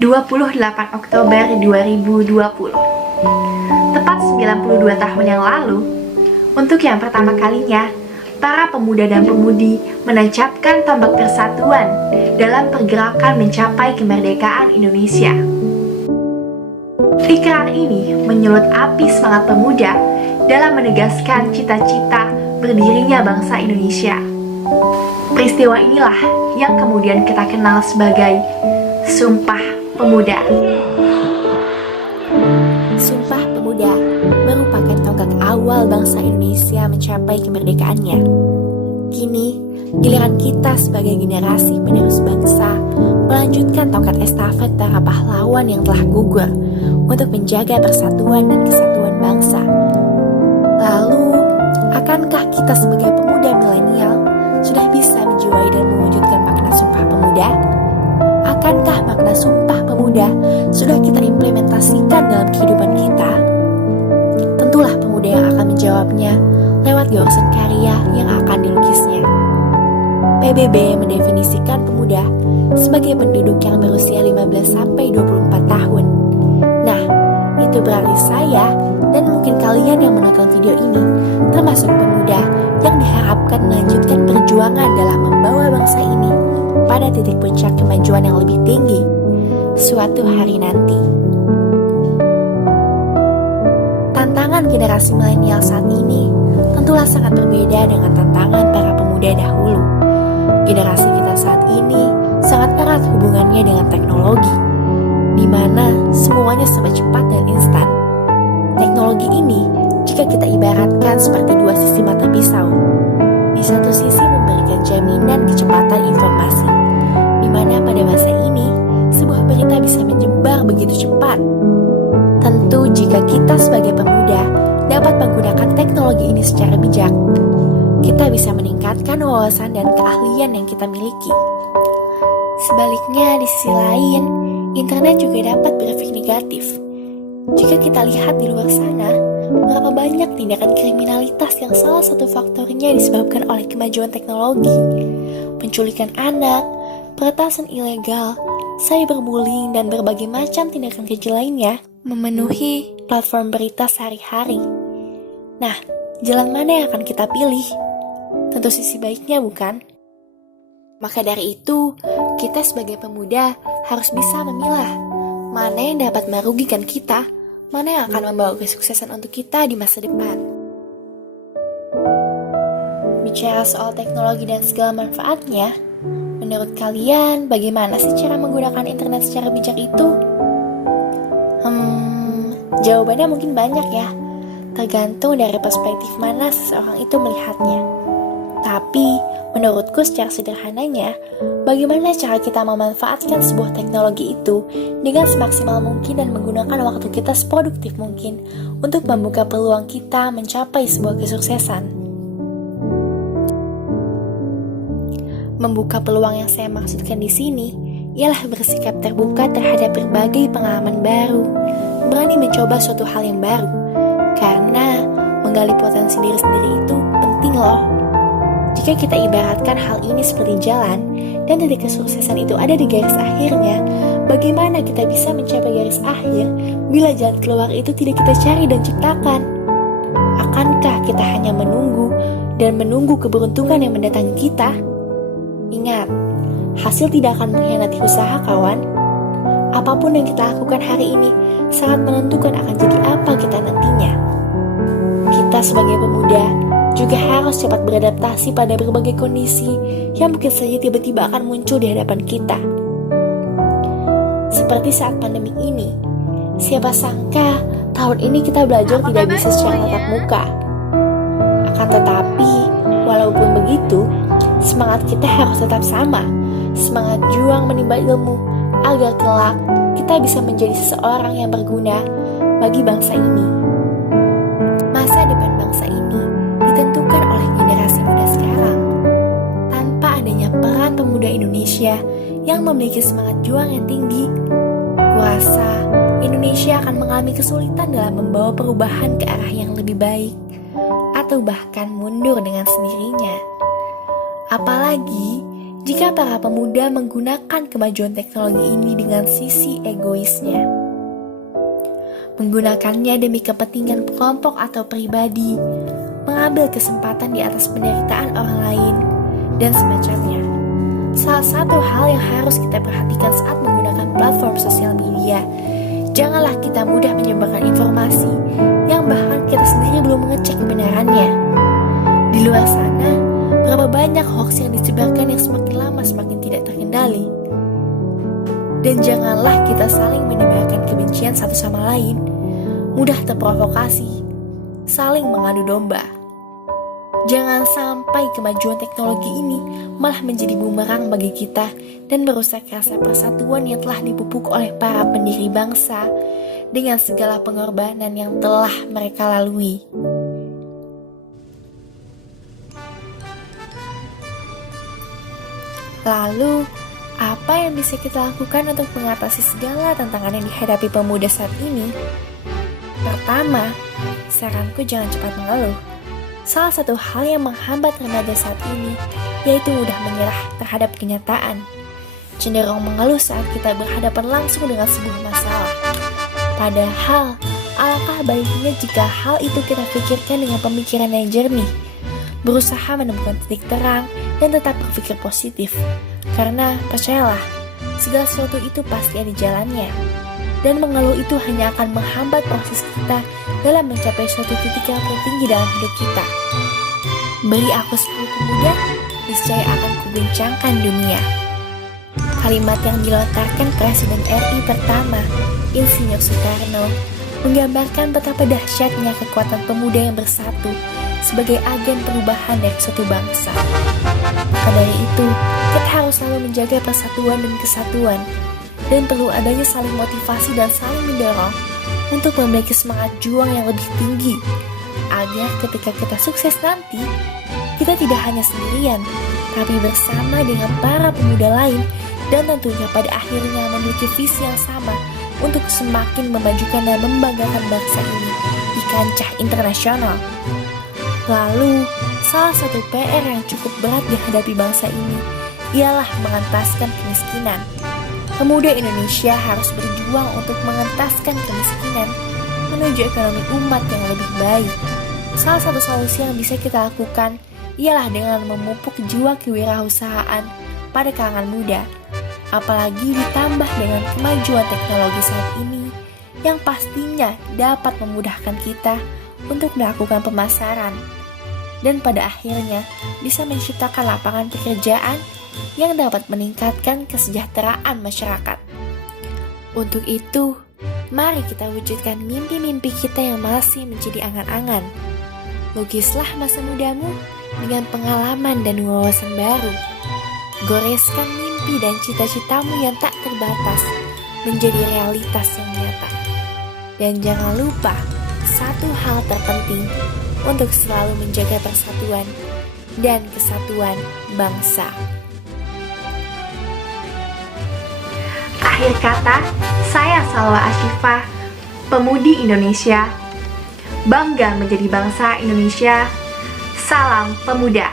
28 Oktober 2020. Tepat 92 tahun yang lalu, untuk yang pertama kalinya, para pemuda dan pemudi menancapkan tombak persatuan dalam pergerakan mencapai kemerdekaan Indonesia. Ikrar ini menyulut api semangat pemuda dalam menegaskan cita-cita berdirinya bangsa Indonesia. Peristiwa inilah yang kemudian kita kenal sebagai Sumpah Pemuda. Sumpah Pemuda merupakan tonggak awal bangsa Indonesia mencapai kemerdekaannya. Kini, giliran kita sebagai generasi penerus bangsa melanjutkan tongkat estafet para pahlawan yang telah gugur untuk menjaga persatuan dan kesatuan bangsa. Lalu, akankah kita sebagai pemuda milenial sudah bisa menjiwai dan mewujudkan makna Sumpah Pemuda? Akankah makna Sumpah Pemuda sudah kita implementasikan dalam kehidupan kita? Tentulah pemuda yang akan menjawabnya lewat goresan karya yang akan dilukisnya. PBB mendefinisikan pemuda sebagai penduduk yang berusia 15-24 tahun. Nah, itu berarti saya dan mungkin kalian yang menonton video ini termasuk pemuda yang diharapkan melanjutkan perjuangan dalam membawa bangsa ini pada titik puncak kemajuan yang lebih tinggi suatu hari nanti. Tantangan generasi milenial saat ini tentulah sangat berbeda dengan tantangan para pemuda dahulu. Generasi kita saat ini sangat erat hubungannya dengan teknologi, di mana semuanya serba cepat dan instan. Teknologi ini jika kita ibaratkan seperti dua sisi mata pisau. Di satu sisi memberikan jaminan kecepatan informasi, di mana pada masa ini sebuah berita bisa menyebar begitu cepat. Tentu jika kita sebagai pemuda dapat menggunakan teknologi ini secara bijak, kita bisa meningkatkan wawasan dan keahlian yang kita miliki. Sebaliknya di sisi lain, internet juga dapat berefek negatif. Jika kita lihat di luar sana, berapa banyak tindakan kriminalitas yang salah satu faktornya disebabkan oleh kemajuan teknologi, penculikan anak, peretasan ilegal, cyberbullying, dan berbagai macam tindakan keji lainnya memenuhi platform berita sehari-hari. Nah, jalan mana yang akan kita pilih? Tentu sisi baiknya, bukan? Maka dari itu, kita sebagai pemuda harus bisa memilah mana yang dapat merugikan kita, mana yang akan membawa kesuksesan untuk kita di masa depan. Bicara soal teknologi dan segala manfaatnya, menurut kalian bagaimana sih cara menggunakan internet secara bijak itu? Jawabannya mungkin banyak ya, tergantung dari perspektif mana seseorang itu melihatnya. Tapi, menurutku secara sederhananya, bagaimana cara kita memanfaatkan sebuah teknologi itu dengan semaksimal mungkin dan menggunakan waktu kita seproduktif mungkin untuk membuka peluang kita mencapai sebuah kesuksesan. Membuka peluang yang saya maksudkan di sini ialah bersikap terbuka terhadap berbagai pengalaman baru, berani mencoba suatu hal yang baru, karena menggali potensi diri sendiri itu penting loh. Jika kita ibaratkan hal ini seperti jalan, dan titik kesuksesan itu ada di garis akhirnya, bagaimana kita bisa mencapai garis akhir bila jalan keluar itu tidak kita cari dan ciptakan? Akankah kita hanya menunggu dan menunggu keberuntungan yang mendatangi kita? Ingat, hasil tidak akan mengkhianati usaha, kawan. Apapun yang kita lakukan hari ini sangat menentukan akan jadi apa kita nantinya. Kita sebagai pemuda juga harus cepat beradaptasi pada berbagai kondisi yang mungkin saja tiba-tiba akan muncul di hadapan kita. Seperti saat pandemi ini, siapa sangka tahun ini kita belajar tidak bisa secara tatap muka. Akan tetapi, walaupun begitu, semangat kita harus tetap sama, semangat juang menimba ilmu, agar kelak kita bisa menjadi seseorang yang berguna bagi bangsa ini. Masa depan bangsa ini ditentukan oleh generasi muda sekarang. Tanpa adanya peran pemuda Indonesia yang memiliki semangat juang yang tinggi, kurasa Indonesia akan mengalami kesulitan dalam membawa perubahan ke arah yang lebih baik, atau bahkan mundur dengan sendirinya. Apalagi jika para pemuda menggunakan kemajuan teknologi ini dengan sisi egoisnya. Menggunakannya demi kepentingan kelompok atau pribadi, mengambil kesempatan di atas penderitaan orang lain, dan semacamnya. Salah satu hal yang harus kita perhatikan saat menggunakan platform sosial media, janganlah kita mudah menyebarkan informasi yang bahkan kita sendiri belum mengecek kebenarannya. Di luar sana, berapa banyak hoax yang disebarkan yang semakin lama semakin tidak terkendali. Dan janganlah kita saling menyebarkan kebencian satu sama lain, mudah terprovokasi, saling mengadu domba. Jangan sampai kemajuan teknologi ini malah menjadi bumerang bagi kita dan merusak rasa persatuan yang telah dipupuk oleh para pendiri bangsa dengan segala pengorbanan yang telah mereka lalui. Lalu, apa yang bisa kita lakukan untuk mengatasi segala tantangan yang dihadapi pemuda saat ini? Pertama, saranku jangan cepat mengeluh. Salah satu hal yang menghambat remaja saat ini yaitu mudah menyerah terhadap kenyataan. Cenderung mengeluh saat kita berhadapan langsung dengan sebuah masalah. Padahal, alangkah baiknya jika hal itu kita pikirkan dengan pemikiran yang jernih, berusaha menemukan titik terang dan tetap berpikir positif. Karena percayalah, segala sesuatu itu pasti ada jalannya. Dan mengeluh itu hanya akan menghambat proses kita dalam mencapai suatu titik yang tertinggi dalam hidup kita. Beri aku 10 pemuda, niscaya akan kuguncangkan dunia. Kalimat yang dilontarkan Presiden RI pertama, Insinyur Soekarno, menggambarkan betapa dahsyatnya kekuatan pemuda yang bersatu sebagai agen perubahan dari suatu bangsa. Maka dari itu, kita harus selalu menjaga persatuan dan kesatuan, dan perlu adanya saling motivasi dan saling mendorong untuk memiliki semangat juang yang lebih tinggi, agar ketika kita sukses nanti, kita tidak hanya sendirian, tapi bersama dengan para pemuda lain, dan tentunya pada akhirnya memiliki visi yang sama untuk semakin memajukan dan membanggakan bangsa ini di kancah internasional. Lalu, salah satu PR yang cukup berat dihadapi bangsa ini ialah mengentaskan kemiskinan. Pemuda Indonesia harus berjuang untuk mengentaskan kemiskinan menuju ekonomi umat yang lebih baik. Salah satu solusi yang bisa kita lakukan ialah dengan memupuk jiwa kewirausahaan pada kalangan muda. Apalagi ditambah dengan kemajuan teknologi saat ini yang pastinya dapat memudahkan kita untuk melakukan pemasaran dan pada akhirnya bisa menciptakan lapangan pekerjaan yang dapat meningkatkan kesejahteraan masyarakat. Untuk itu, mari kita wujudkan mimpi-mimpi kita yang masih menjadi angan-angan. Lukislah masa mudamu dengan pengalaman dan wawasan baru. Goreskan mimpi dan cita-citamu yang tak terbatas menjadi realitas yang nyata. Dan jangan lupa, satu hal terpenting untuk selalu menjaga persatuan dan kesatuan bangsa. Akhir kata, saya Salwa Ashifah, pemudi Indonesia, bangga menjadi bangsa Indonesia. Salam pemuda.